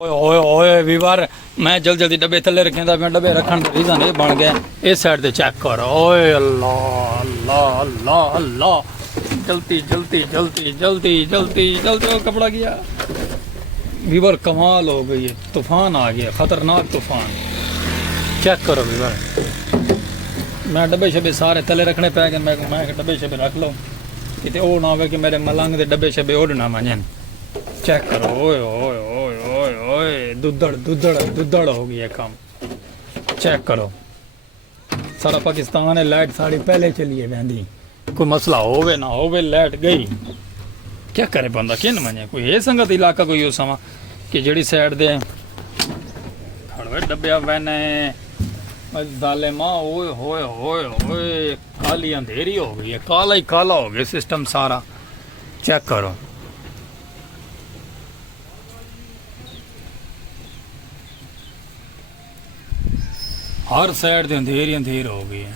ओए ओए ओए वीवर मैं जल्दी जल्दी डब्बे थले रखे डब्बे रखने का रीजन ये बन गया इस साइड से चेक कर। ओए अल्लाह अल्लाह अल्लाह अल्लाह जल्दी जल्दी जल्दी जल्दी जल्दी जल्दी वो कपड़ा गया वीवर। कमाल हो गई है, तूफान आ गया, खतरनाक तूफान। चेक करो वीवर, मैं डब्बे शब्बे सारे तले रखने पे गए। मैं डब्बे शब्बे रख लो कितने वो ना हो कि मेरे मलंग के डब्बे शब्बे उड़ना मंजन। चेक करो ओए ओए ओए ओए ओए दुद्धड़ दुद्धड़ दुद्धड़ हो गई है काम। चेक करो सारा पाकिस्तान है, लाइट साड़ी पहले चली है बहंदी, कोई मसला होवे ना होवे लाइट गई, क्या करे बंदा क्या न मने। कोई ये संगत इलाका कोई हो समा कि जड़ी साइड दे खड़वे डब्बे वैने दाले माँ ओए होए होए होए काली अंधेरी हो गई है, काला ही काला हो गया सिस्टम सारा। चेक करो हर साइड से अंधेरी अंधेर हो गई है।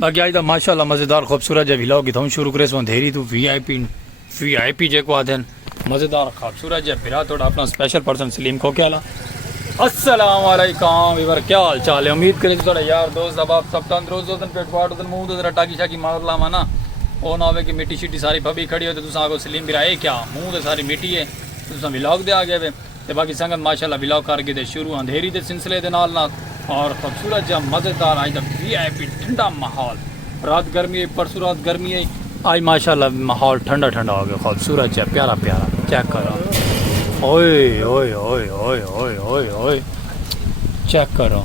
बाकी आज तो माशाल्लाह मज़ेदार खूबसूरत जब हिलाओ की शुरू करे सो अंधेरी तो वीआईपी जेको आते मज़ेदार खूबसूरत जब फिर थोड़ा अपना स्पेशल पर्सन सलीम को क्या ला। अस्सलाम वालेकुम वीवर, क्या हाल चाल है? उम्मीद करें थोड़ा यार दोस्त अब आप सब तंदुरुस्त होते पेट पाट होते मुँह तो टाकी शाकी मार ला माना वो ना हो कि मिट्टी शिट्टी सारी फबी खड़ी होती तुम आगो सलीम भी आए क्या मुँह तो सारी मिट्टी है तुम विलॉग दे आ गए वे। तो बाकी संगत माशाल्लाह विलॉग करके दे शुरू अंधेरी के सिलसिले के नाल और खूबसूरत जब मज़ेदार आज तक वीआईपी ठंडा माहौल। रात गर्मी है, परसों रात गर्मी है, आज माशाल्लाह माहौल ठंडा ठंडा हो गया, खूबसूरत है, प्यारा प्यारा। चेक करो ओए ओए ओए ओए ओए ओए ओए चेक करो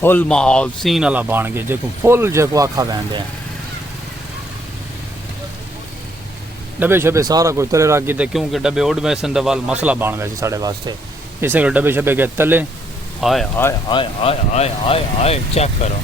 फुल माहौल सीन वाला बन गया जो फुल जो आखा वेंदे डब्बे शब्बे सारा कोई तले रख गए क्योंकि डब्बे उड़ वैसे वाल मसला बन गया साढ़े वास्ते, इसे कर डब्बे शब्बे गए तले। आए आए आए आए आए आए आए चेक करो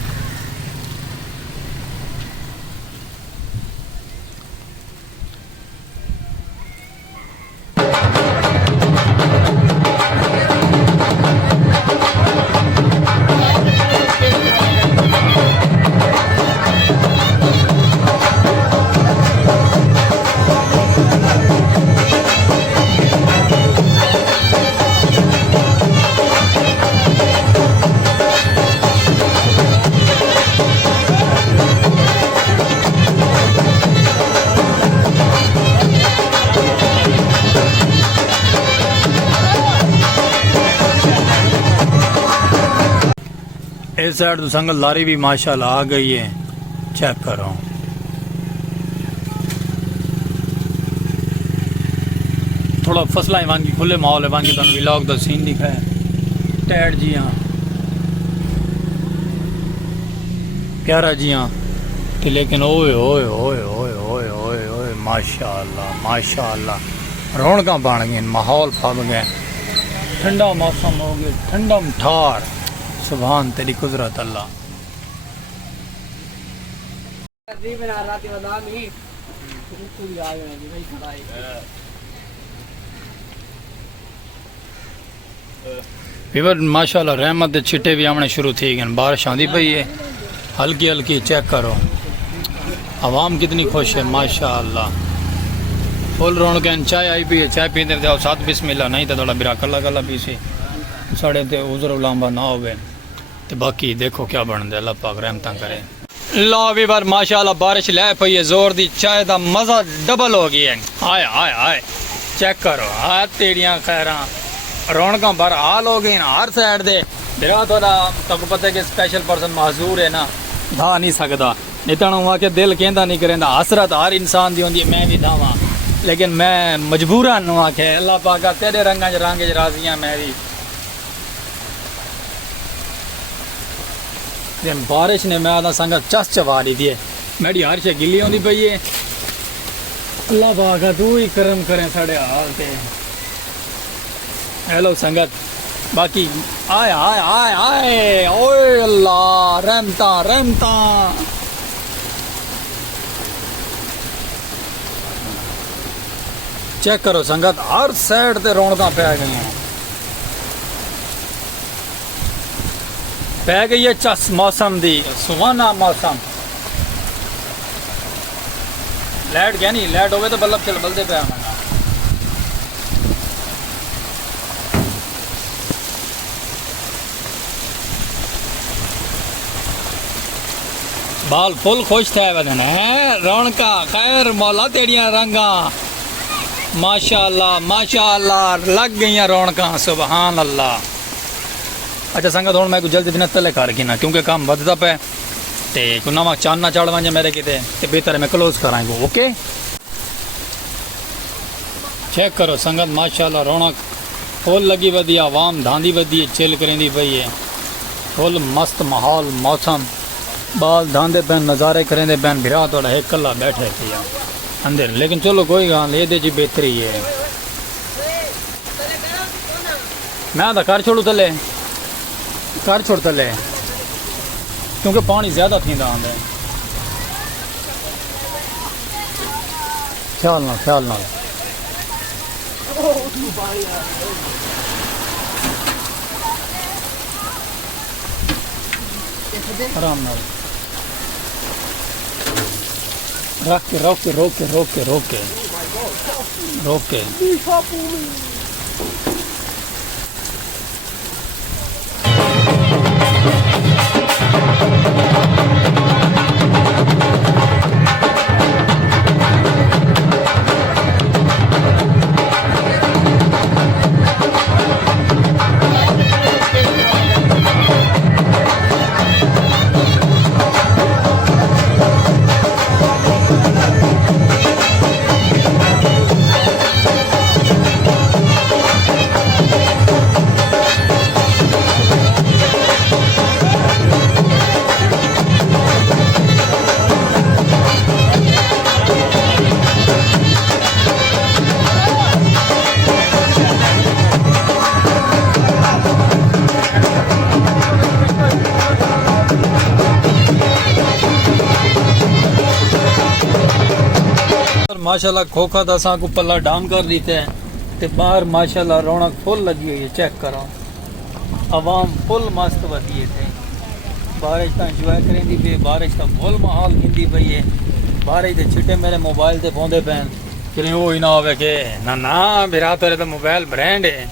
इस साइड तो संगत लारी भी माशाल्लाह आ गई है। चेक करो थोड़ा फसला है वांगी खुले माहौल है वांगी तुम विलॉग का सीन दिखा है टैड जी हाँ प्यारा जी हाँ तो लेकिन ओए ओए ओए ओए ओए ओए ओए माशाल्लाह माशाल्लाह रौनक बन गए, माहौल फब गए, ठंडा मौसम हो गया, ठंडा ठार। सुभान तेरी कुदरत अल्लाह। वीवर माशाल्लाह रहमत दे छिटे भी आने शुरू थी गए, बारिश आंदी पई है हल्की हल्की। चेक करो आवाम कितनी खुश है माशाल्लाह, फुल रौनक। चाय आई पी है, चाय पीते जाओ साथ बिस्मिल्लाह, नहीं तो थोड़ा बिरा कला कला पीसी साढ़े ते उजर उलाम्बा ना होवे। तो बाकी देखो क्या बन दे, अल्लाह पाक रहमत करे। लो वीवर माशाल्लाह बारिश लै पई है जोर दी, चाय दा मजा डबल हो गया है। आए आए आए चेक करो हाँ तेरियां खैरा रौनक बार हाल हो गई ना हर साइड दे। मेरा थोड़ा तब पता है कि स्पेशल पर्सन माजूर है ना धा नहीं सकता, नहीं तो वहाँ के दिल कहता नहीं करेंदा, हसरत हर इंसान दी होंदी है मैं भी धावा, लेकिन मैं मजबूरन वहाँ के अल्लाह पाक तेरे रंगा च रंग च राजियाँ मैं भी। बारिश ने मैं संगत चस चवा दी थी, मेरी हर शे गिली होती पई है, अल्लाह पाक तू ही करम करें साढ़े हाल ते। हेलो संगत बाकी आए आए आए आए ओए अल्लाह रहमता रहमता। चेक करो संगत हर साइड ते रौनक पै गई, पै गई है चस मौसम दी सुहाना मौसम। लाइट गया नहीं, लाइट होवे तो बल्ब चल बलदे पे आना। बाल फुल खुश थे वदन है रौनका खैर मौला तेरिया रंगा माशाअल्लाह लग गई रौनका सुभान अल्लाह। अच्छा संगत हुण मैं कुछ जल्दी दिन तले कर गिना क्योंकि काम बदता पे ते कोई नवा चानना चढ़ वजे मेरे किते ते बेहतर मैं क्लोज कराएंगे। ओके चेक करो संगत माशाअल्लाह रौनक फुल लगी वधी, आवाम धांदी वधी, चिल करेंदी पई है, फुल मस्त माहौल मौसम, बाल धांदे पैन नज़ारे करेंदे पैन, भिरा थोड़ा एक कला बैठे थे अंदर। लेकिन चलो कोई गल ये जी बेहतरी है। मैं तो कर छोड़ू थले, कर छोड़ थले क्योंकि पानी ज़्यादा थींदा आंदा। ख्याल ना आराम नाल रख के रोक के माशाल्लाह खोखा तो असा को पल्ला डाउन कर दीते हैं ते बाहर माशाल्लाह रौनक फुल लगी हुई है। चेक करो आवाम फुल मस्त वधी थे, बारिश का इंजॉय करेंदी पे, बारिश का फुल माहौल हिंदी पई है। बारिश के छिटे मेरे मोबाइल से पौंदे पैन कि वो ही ना हो के ना बिरा तेरे तो मोबाइल ब्रांड है,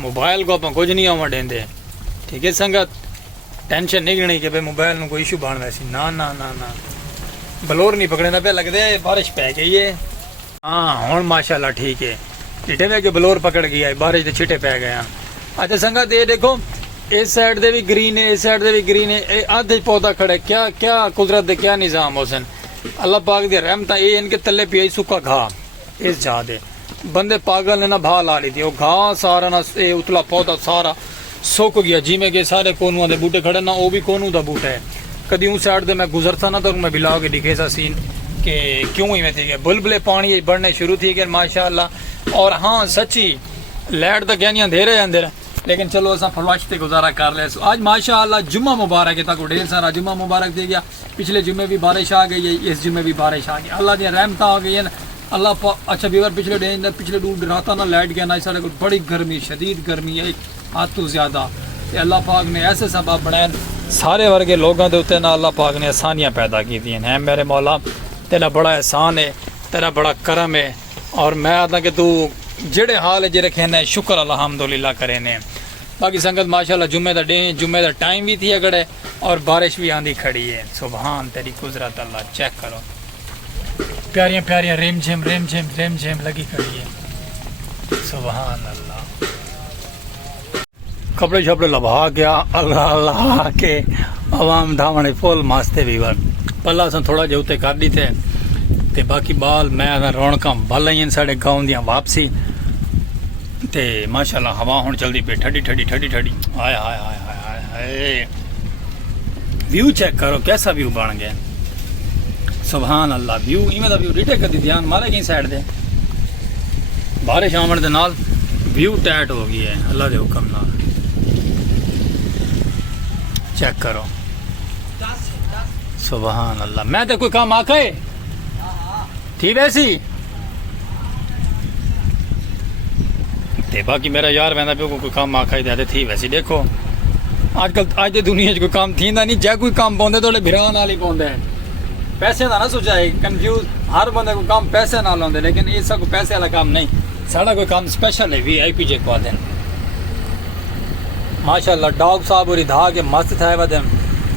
मोबाइल को आप कुछ नहीं आवा देंगे। ठीक है संगत टेंशन नहीं लेनी कि भाई मोबाइल में कोई इशू बन वैसी ना ना ना ना बलोर नहीं पकड़ना पे लगते बारिश पै गई है। हाँ हूँ माशाल्लाह ठीक है, छिटे में बलोर पकड़ गया है, बारिश के छिटे पै गए। अच्छा संगत ये देखो इस साइड दे भी ग्रीन है, इस साइड दे भी ग्रीन है, आधे पौधा खड़े। क्या क्या कुदरत दे क्या निज़ाम हुसन अल्लाह पाक दी रहमत। ये इनके तले पिया सुखा घाह इस जा दे बंदे पागल ने ना भा ला ली थी, वो घाह सारा ना ये उतला पौधा सारा सुक गया। जिमें के सारे कोनूआ के बूटे खड़े ना, वो भी कोनू का बूटा है। कभी उस साइड से मैं गुजरता ना तो मैं बिला के दिखे सा सीन कि क्यों ही में थी गए बुलबुले पानी बढ़ने शुरू थी गए माशाल्लाह। और हाँ सच्ची लाइट तो कहनी दे रहे अंदर, लेकिन चलो असा फलवाश से गुजारा कर ले। आज माशाल्लाह जुम्मा मुबारक है, तक ढेर सारा जुम्मा मुबारक दे गया। पिछले जुम्मे भी बारिश आ गई है, इस जुम्मे भी बारिश आ गई, अल्लाह दी रहमत आ गई है अल्लाह। अच्छा बीवर पिछले दूर रात ना लाइट गया ना, सारे बड़ी गर्मी शदीद गर्मी है हद तो ज़्यादा। अल्लाह पाक ने ऐसे सबब बनाए सारे वर्गे लोगों के उत्ते ना, अल्लाह पाक ने आसानियाँ पैदा की हैं। मेरे मौला तेरा बड़ा एहसान है, तेरा बड़ा करम है, और मैं आता कि तू जेड़े हाल च रखे ने शुक्र अल्हम्दुलिल्लाह करे ने। बाकी संगत माशाल्लाह जुम्मे का टाइम भी थी अगड़े और बारिश भी आंधी खड़ी है। सुभान तेरी कुदरत अल्लाह। चेक करो प्यारियां प्यारियां रेम झेम लगी खड़ी है। सुभान अल्लाह। कपड़े शपड़े लभा गया अल्लाह अल्लाह के आवाम धावने फुल मास्ते भी वर पल्ला से थोड़ा जो उत्ते कर दी थे ते बाकी बाल मैं रौनक बल आई साढ़े गाँव दियाँ वापसी ते माशाल्लाह हवा हुण चलती पे ठंडी ठंडी ठंडी ठंडी। हाय हाय हाय हाय हाय व्यू चेक करो कैसा व्यू बन गया। सुभान अल्लाह व्यू इवें दा व्यू डिटे कदी ध्यान मारे कहीं साइड दे बारिश आवन दे नाल व्यू टाइट हो गई है अल्लाह दे हुक्म नाल। चेक करो सुभान अल्लाह। मैं तो कोई काम आखे थी वैसी ते बाकी मेरा यार वहदा पे कोई काम आखा ही थी वैसी। देखो आजकल आज की दुनिया कोई काम थी नहीं, जै कोई काम पाँदे तो भिरा नाल ही पाँदे पैसे का ना सोचा कंफ्यूज हर बंदे को काम पैसे ना लाते लेकिन ये सब पैसे वाला काम नहीं साड़ा कोई काम स्पेशल है VIP जे को दिन माशाल्लाह डॉग साहब और धा के मस्त था वदन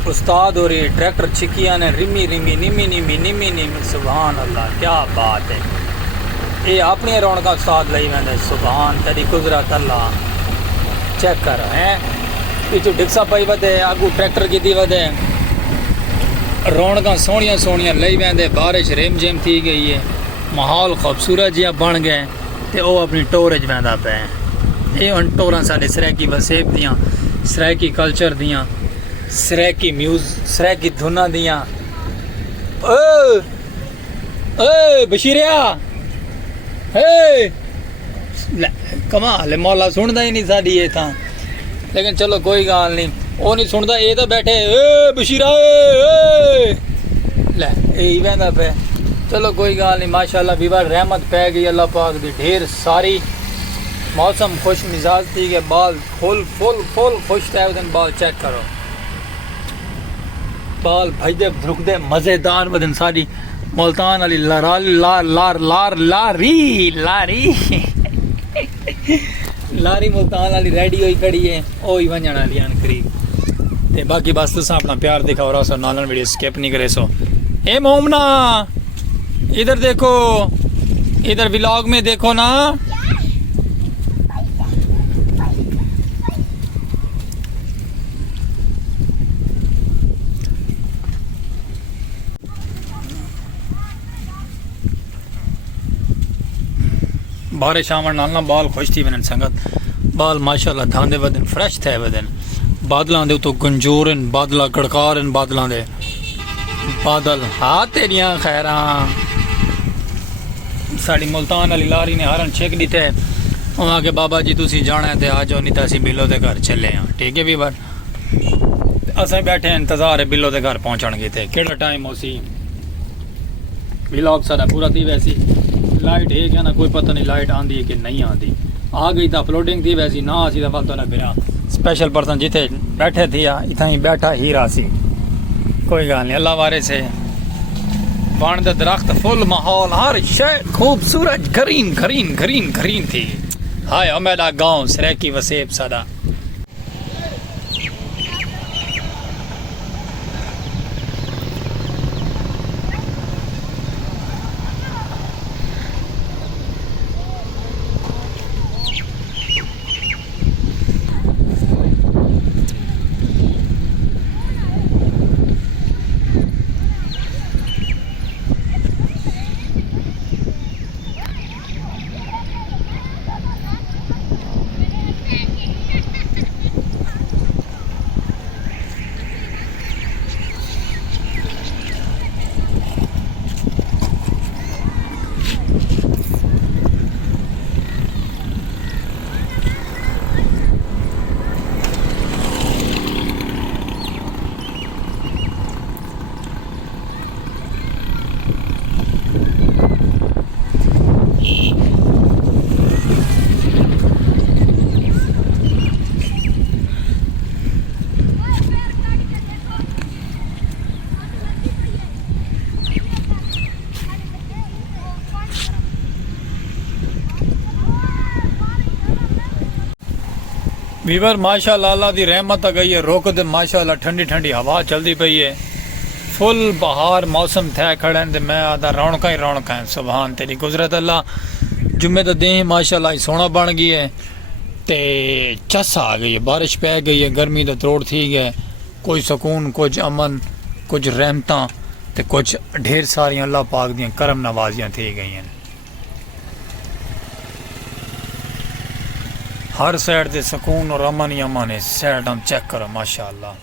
उस्ताद और ट्रैक्टर छिकिया ने रिमी रिमी निमी निमी निमी निमी सुभान अल्लाह क्या बात है ये अपनी रौनक उस्ताद लई वेंदे सुभान तेरी कुदरत अल्लाह चेक कर हैं पिछू डिक्सा पाई वधे आगू ट्रैक्टर की वधे रौनक सोहनिया सोहनिया लई वेंदे बारिश रिम जिम थी गई है माहौल खूबसूरत जिहा बन गए ते ओ अपनी टोर च वैंदा पे ये हुण टोरां साडे सरैकी वसेब दियां सरैकी कल्चर दियां सरैकी सरैकी धुनां दियां ओ ए बशीरिया हे कमाल है मौला सुनदा ही नहीं साडी ये तां लेकिन चलो कोई गल नहीं वो नहीं सुनता ये तो बैठे ए बशीरा ए ले यही वहदा पे चलो कोई गल नहीं माशाल्लाह बीवा रहमत पै गई अल्लाह पाक दी ढेर सारी मौसम खुश मिजाज थी के बाल फुल फुल फुल खुश थे दिन बाल चेक करो बाल भजदे धुकदे मज़ेदार बदन सारी मुल्तान वाली लार लार लार लार लारी लारी लारी मुल्तान वाली रेडी हुई खड़ी है ओ ही वंजण वाली आन करीब ते बाकी बस तुस अपना प्यार दिखाओ रहा सो नालन वीडियो स्किप नहीं करे सो ए मोमना इधर देखो इधर व्लॉग में देखो ना बारिश आवन नाल ना बाल खुश थी वनन संगत बाल माशाल्लाह धांदे वदन फ्रेश थे वदन बादलों के उतो गंजोरन बादला गड़कारन बादलों के बादल हाँ तेरिया खैर साड़ी मुल्तान वाली लारी ने हरन छेक दी थे वहाँ के बाबा जी तुसी जाना है आ जाओ नहीं तो असी बिलो के घर चले हाँ ठीक है भी बार असें बैठे इंतजार है बिलो के घर पहुँचन के थे केड़ा टाइम हो सी व्लॉग सारा पूरा थी वैसी लाइट है क्या ना कोई पता नहीं लाइट आंदी है कि नहीं आंदी आ गई तो अपलोडिंग थी वैसी ना आसी तो पता ना फिर स्पेशल पर्सन जिथे बैठे थी इतना ही बैठा ही रहा सी कोई गल नहीं अल्लाह वारे से वण दे दरख्त फुल माहौल हर शय खूबसूरत ग्रीन ग्रीन ग्रीन ग्रीन थी हाय मेरा गांव सरैकी वसेब सादा वीवर माशाल्लाह अल्लाह दी रहमत आ गई है रोक दे माशाल्लाह ठंडी ठंडी हवा चलती पई है फुल बहार मौसम थे खड़े ते मैं आदा रौनक ही रौनक है सुभान तेरी गुजरत अल्लाह जुम्मे तो दे माशाल्लाह सोना बन गई है ते चस आ गई है बारिश पै गई है गर्मी तो त्रोड़ थी गए कुछ सुकून कुछ अमन कुछ रहमतां ते कुछ ढेर सारियां अल्लाह पाक दियां करम नवाजियां थी गई हैं हर साइड से सुकून और अमन ही अमन है साइड हम चेक करो माशाल्लाह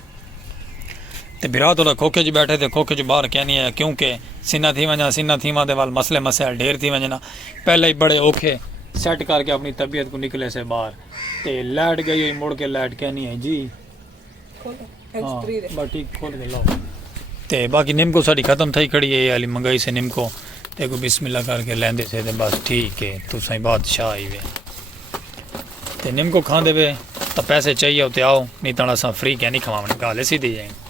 ते बिरा थोड़ा खोखे च बैठे थे खोखे च बाहर क्या नहीं है क्योंकि सीना थी वजना सीना थी वादे वाल मसले मसाइल ढेर थी वजना पहले ही बड़े औखे सेट करके अपनी तबीयत को निकले से बाहर ते लाइट गई हुई मुड़ के लाइट क्या नहीं है जी हाँ बस ठीक खोल के लो ते बाकी निम्को साड़ी खत्म थी खड़ी है वाली मंगाई से निम्को ते को बिस्मिल्लाह करके लेंदे थे ते बस ठीक है तू सही बादशाह आई वे ते निम्को खांदे वे तो पैसे चाहिए होते आओ नहीं तो असा फ्री क्या नहीं खवाने गाले सीधी जाए